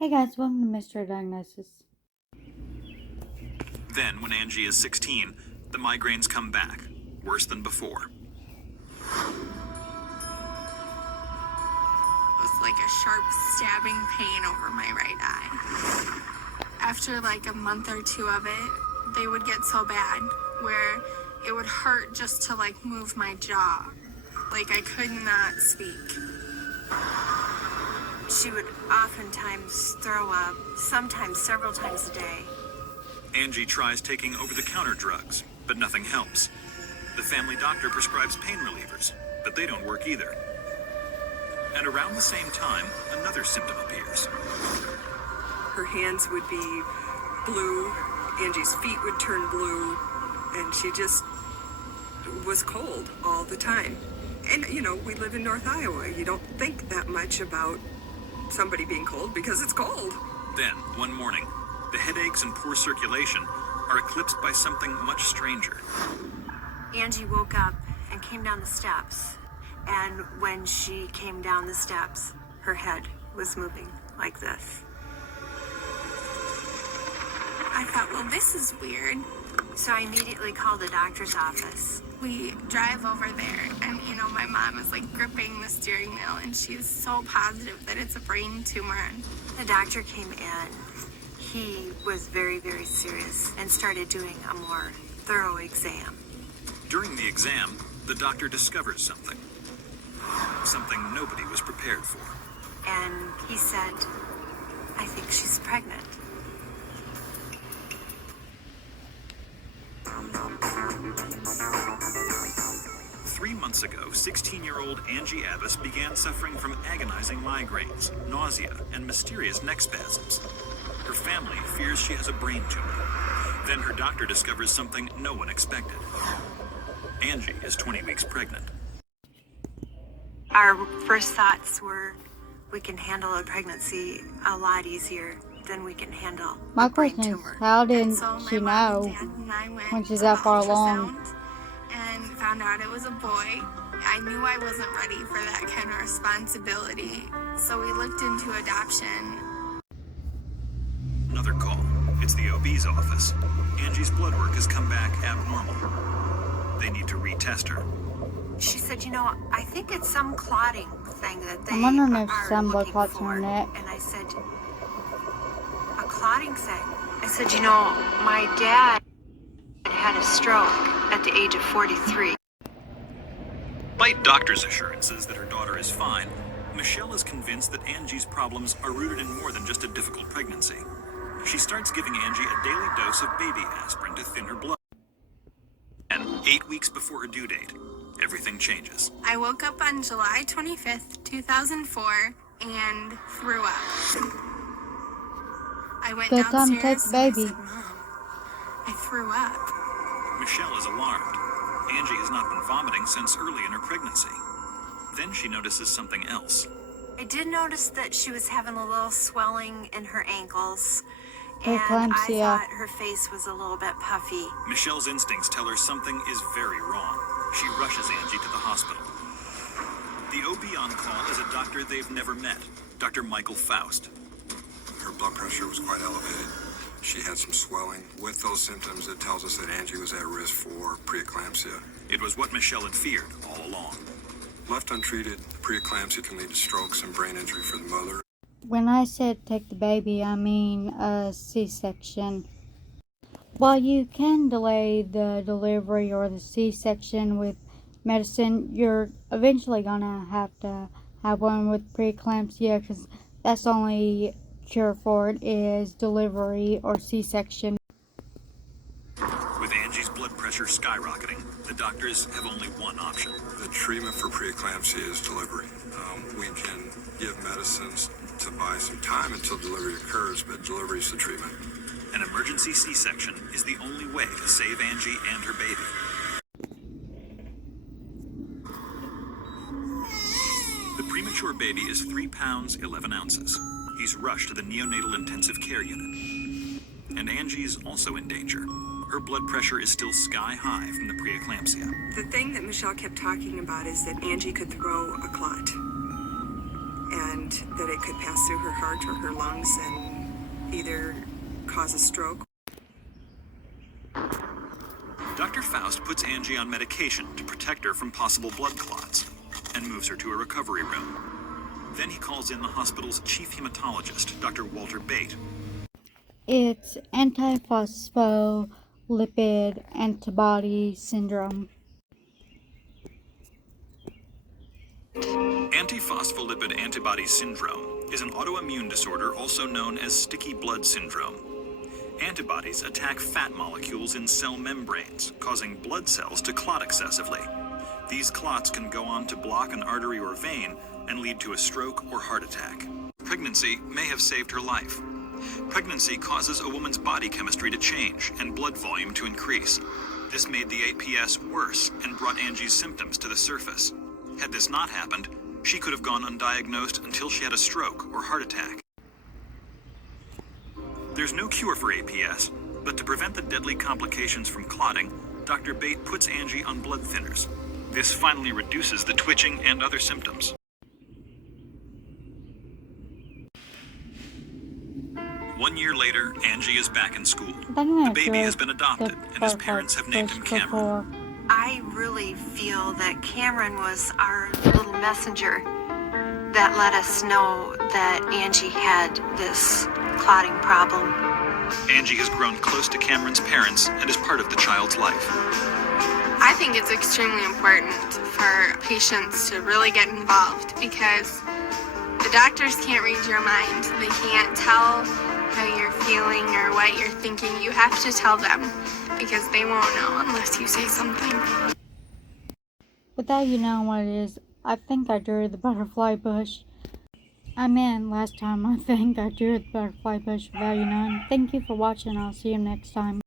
Hey guys, welcome to Mystery Diagnosis. Then, when Angie is 16, the migraines come back, worse than before. It was like a sharp stabbing pain over my right eye. After like a month or two of it, they would get so bad where it would hurt just to like move my jaw. Like I could not speak. She would oftentimes throw up, sometimes several times a day. Angie tries taking over-the-counter drugs, but nothing helps. The family doctor prescribes pain relievers, but they don't work either. And around the same time, another symptom appears. Her hands would be blue, Angie's feet would turn blue, and she just was cold all the time. And, you know, we live in North Iowa. You don't think that much about somebody being cold because it's cold. Then, one morning, the headaches and poor circulation are eclipsed by something much stranger. Angie woke up and came down the steps. And when she came down the steps, her head was moving like this. I thought, well, this is weird. So I immediately called the doctor's office. We drive over there, and you know, my mom is like gripping the steering wheel, and she's so positive that it's a brain tumor. The doctor came in. He was very, very serious and started doing a more thorough exam. During the exam, the doctor discovers something. Something nobody was prepared for. And he said, I think she's pregnant. Three months ago, 16-year-old Angie Abbas began suffering from agonizing migraines, nausea, and mysterious neck spasms. Her family fears she has a brain tumor. Then her doctor discovers something no one expected. Angie is 20 weeks pregnant. Our first thoughts were, we can handle a pregnancy a lot easier than we can handle My a brain question is, tumor. how did And so she my mom know and Dad and I went when she's to that the far along? ultrasound and found out it was a boy. I knew I wasn't ready for that kind of responsibility, so we looked into adoption. Another call. It's the OB's office. Angie's blood work has come back abnormal. They need to retest her. She said, you know, I think it's some clotting thing that they I'm wondering if are some blood looking clots in for. her neck. And I said, a clotting thing? I said, you know, my dad had a stroke at the age of 43. Despite doctors' assurances that her daughter is fine, Michelle is convinced that Angie's problems are rooted in more than just a difficult pregnancy. She starts giving Angie a daily dose of baby aspirin to thin her blood. And 8 weeks before her due date, everything changes. I woke up on July 25th, 2004, and threw up. I went Good time to downstairs take the and I baby. said, Mom, I threw up. Michelle is alarmed. Angie has not been vomiting since early in her pregnancy. Then she notices something else. I did notice that she was having a little swelling in her ankles. And I Preeclampsia. thought her face was a little bit puffy. Michelle's instincts tell her something is very wrong. She rushes Angie to the hospital. The OB on call is a doctor they've never met, Dr. Michael Faust. Her blood pressure was quite elevated. She had some swelling. With those symptoms, it tells us that Angie was at risk for preeclampsia. It was what Michelle had feared all along. Left untreated, preeclampsia can lead to strokes and brain injury for the mother. When I said take the baby, I mean a C-section. While you can delay the delivery or the C-section with medicine, you're eventually gonna have to have one with preeclampsia because that's the only cure for it is delivery or C-section. With Angie's blood pressure skyrocketing, the doctors have only one option. The treatment for preeclampsia is delivery. We can give medicines to buy some time until delivery occurs, but delivery is the treatment. An emergency C-section is the only way to save Angie and her baby. The premature baby is 3 pounds, 11 ounces. He's rushed to the neonatal intensive care unit. And Angie's also in danger. Her blood pressure is still sky high from the preeclampsia. The thing that Michelle kept talking about is that Angie could throw a clot. And meant that it could pass through her heart or her lungs and either cause a stroke. Dr. Faust puts Angie on medication to protect her from possible blood clots and moves her to a recovery room. Then he calls in the hospital's chief hematologist, Dr. Walter Bate. It's antiphospholipid antibody syndrome. Antiphospholipid antibody syndrome is an autoimmune disorder also known as sticky blood syndrome. Antibodies attack fat molecules in cell membranes, causing blood cells to clot excessively. These clots can go on to block an artery or vein and lead to a stroke or heart attack. Pregnancy may have saved her life. Pregnancy causes a woman's body chemistry to change and blood volume to increase. This made the APS worse and brought Angie's symptoms to the surface. Had this not happened, she could have gone undiagnosed until she had a stroke or heart attack. There's no cure for APS, but to prevent the deadly complications from clotting, Dr. Bate puts Angie on blood thinners. This finally reduces the twitching and other symptoms. One year later, Angie is back in school. The baby has been adopted, and his parents have named him Cameron. I really feel that Cameron was our little messenger that let us know that Angie had this clotting problem. Angie has grown close to Cameron's parents and is part of the child's life. I think it's extremely important for patients to really get involved because the doctors can't read your mind. They can't tell how you're feeling or what you're thinking. You have to tell them because they won't know unless you say something. Without you knowing what it is, I think I drew the butterfly bush. I meant last time I think I drew the butterfly bush without you knowing. Thank you for watching. I'll see you next time.